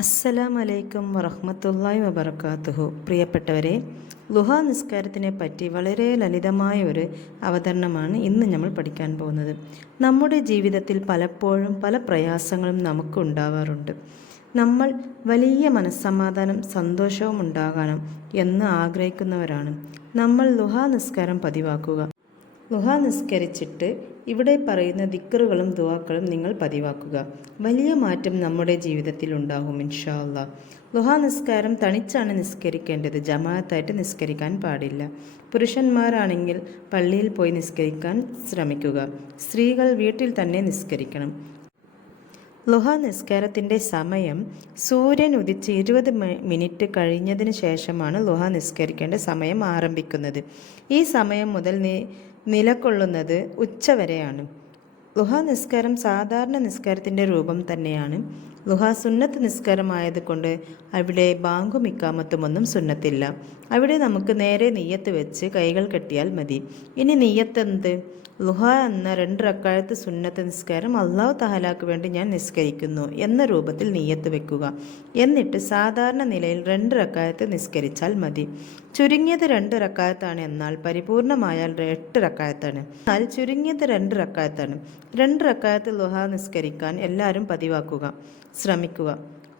അസ്സലാമലൈക്കും വറഹ്മത്തുള്ളാഹി വബറകാതുഹു. പ്രിയപ്പെട്ടവരെ, ളുഹാ നിസ്കാരത്തിനെ പറ്റി വളരെ ലളിതമായ ഒരു അവതരണമാണ് ഇന്ന് നമ്മൾ പഠിക്കാൻ പോകുന്നത്. നമ്മുടെ ജീവിതത്തിൽ പലപ്പോഴും പല പ്രയാസങ്ങളും നമുക്ക് ഉണ്ടാവാറുണ്ട്. നമ്മൾ വലിയ മനസ്സമാധാനം സന്തോഷവും ഉണ്ടാകണം എന്ന് ആഗ്രഹിക്കുന്നവരാണ്. നമ്മൾ ളുഹാ നിസ്കാരം പതിവാക്കുക. ളുഹാ നിസ്കരിച്ചിട്ട് ഇവിടെ പറയുന്ന ദിക്റുകളും ദുആകളും നിങ്ങൾ പതിവാക്കുക. വലിയ മാറ്റം നമ്മുടെ ജീവിതത്തിൽ ഉണ്ടാകും ഇൻഷാ അല്ലാഹ്. ളുഹാ നിസ്കാരം തനിച്ചാണ് നിസ്കരിക്കേണ്ടത്, ജമാഅത്തായിട്ട് നിസ്കരിക്കാൻ പാടില്ല. പുരുഷന്മാരാണെങ്കിൽ പള്ളിയിൽ പോയി നിസ്കരിക്കാൻ ശ്രമിക്കുക. സ്ത്രീകൾ വീട്ടിൽ തന്നെ നിസ്കരിക്കണം. ളുഹാ നിസ്കാരത്തിൻ്റെ സമയം സൂര്യൻ ഉദിച്ച് 20 മിനിറ്റ് കഴിഞ്ഞതിന് ശേഷമാണ് ളുഹാ നിസ്കരിക്കേണ്ട സമയം ആരംഭിക്കുന്നത്. ഈ സമയം മുതൽ നിലകൊള്ളുന്നത് ഉച്ചവരെയാണ്. ളുഹാ നിസ്കാരം സാധാരണ നിസ്കാരത്തിൻ്റെ രൂപം തന്നെയാണ്. ളുഹാ സുന്നത്ത് നിസ്കാരമായതുകൊണ്ട് അവിടെ ബാങ്കും ഇക്കാമത്തും ഒന്നും സുന്നത്തില്ല. അവിടെ നമുക്ക് നേരെ നിയ്യത്ത് വെച്ച് കൈകൾ കെട്ടിയാൽ മതി. ഇനി നിയ്യത്ത് എന്ത്? ളുഹാ എന്ന 2 റക്അത്ത് സുന്നത്ത് നിസ്കാരം അല്ലാഹു തആലാക്ക് വേണ്ടി ഞാൻ നിസ്കരിക്കുന്നു എന്ന രൂപത്തിൽ നിയ്യത്ത് വെക്കുക. എന്നിട്ട് സാധാരണ നിലയിൽ 2 റക്അത്ത് നിസ്കരിച്ചാൽ മതി. ചുരുങ്ങിയത് 2 റക്അത്താണ്, എന്നാൽ പരിപൂർണമായാൽ 8 റക്അത്താണ്. എന്നാൽ ചുരുങ്ങിയത് 2 റക്അത്താണ്. 2 റക്അത്ത് ളുഹാ നിസ്കരിക്കാൻ എല്ലാവരും പതിവാക്കുക, ശ്രമിക്കുക.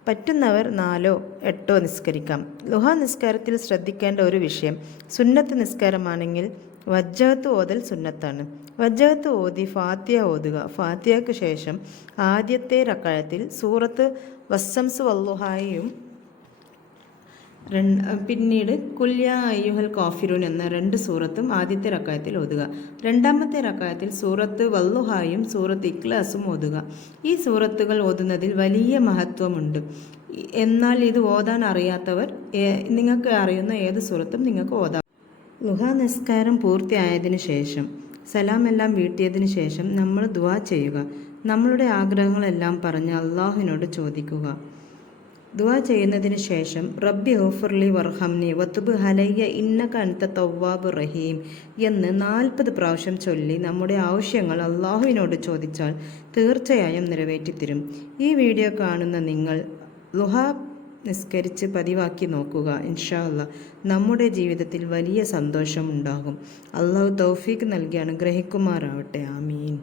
പറ്റുന്നവർ 4ഓ 8ഓ നിസ്കരിക്കാം. ളുഹാ നിസ്കാരത്തിൽ ശ്രദ്ധിക്കേണ്ട ഒരു വിഷയം, സുന്നത്ത് നിസ്കാരമാണെങ്കിൽ വജ്ജഹത്ത് ഓതൽ സുന്നത്താണ്. വജ്ജഹത്ത് ഓതി ഫാത്തിഹ ഓതുക. ഫാത്തിഹയ്ക്ക് ശേഷം ആദ്യത്തെ റക്അത്തിൽ സൂറത്ത് വസ്സംസ് വല്ലുഹായും പിന്നീട് കുൽ യാ അയ്യുഹൽ കാഫിറൂൻ എന്ന 2 സൂറത്തും ആദ്യത്തെ റക്അത്തിൽ ഓതുക. രണ്ടാമത്തെ റക്അത്തിൽ സൂറത്ത് വല്ലുഹായും സൂറത്ത് ഇഖ്ലാസും ഓതുക. ഈ സൂറത്തുകൾ ഓതുന്നതിൽ വലിയ മഹത്വമുണ്ട്. എന്നാൽ ഇത് ഓതാൻ അറിയാത്തവർ നിങ്ങൾക്ക് അറിയുന്ന ഏത് സൂറത്തും നിങ്ങൾക്ക് ഓതാം. ളുഹാ നിസ്കാരം പൂർത്തിയായതിനു ശേഷം സലാമെല്ലാം വീട്ടിയതിനു ശേഷം നമ്മൾ ദുആ ചെയ്യുക. നമ്മളുടെ ആഗ്രഹങ്ങളെല്ലാം പറഞ്ഞ് അള്ളാഹുവിനോട് ചോദിക്കുക. ദുആ ചെയ്യുന്നതിന് ശേഷം റബ്ബി ഗഫ്ർലി വർഹംനി വതുബ് അലയ്യ ഇന്നക അൻത തവ്വാബുർ റഹീം എന്ന് 40 പ്രാവശ്യം ചൊല്ലി നമ്മുടെ ആവശ്യങ്ങൾ അള്ളാഹുവിനോട് ചോദിച്ചാൽ തീർച്ചയായും നിറവേറ്റിത്തരും. ഈ വീഡിയോ കാണുന്ന നിങ്ങൾ ളുഹാ നിസ്കരിച്ച് പതിവാക്കി നോക്കുക. ഇൻഷാ അല്ലാഹ് നമ്മുടെ ജീവിതത്തിൽ വലിയ സന്തോഷം ഉണ്ടാകും. അള്ളാഹു തൗഫീഖ് നൽകി അനുഗ്രഹിക്കുമാറാവട്ടെ. ആമീൻ.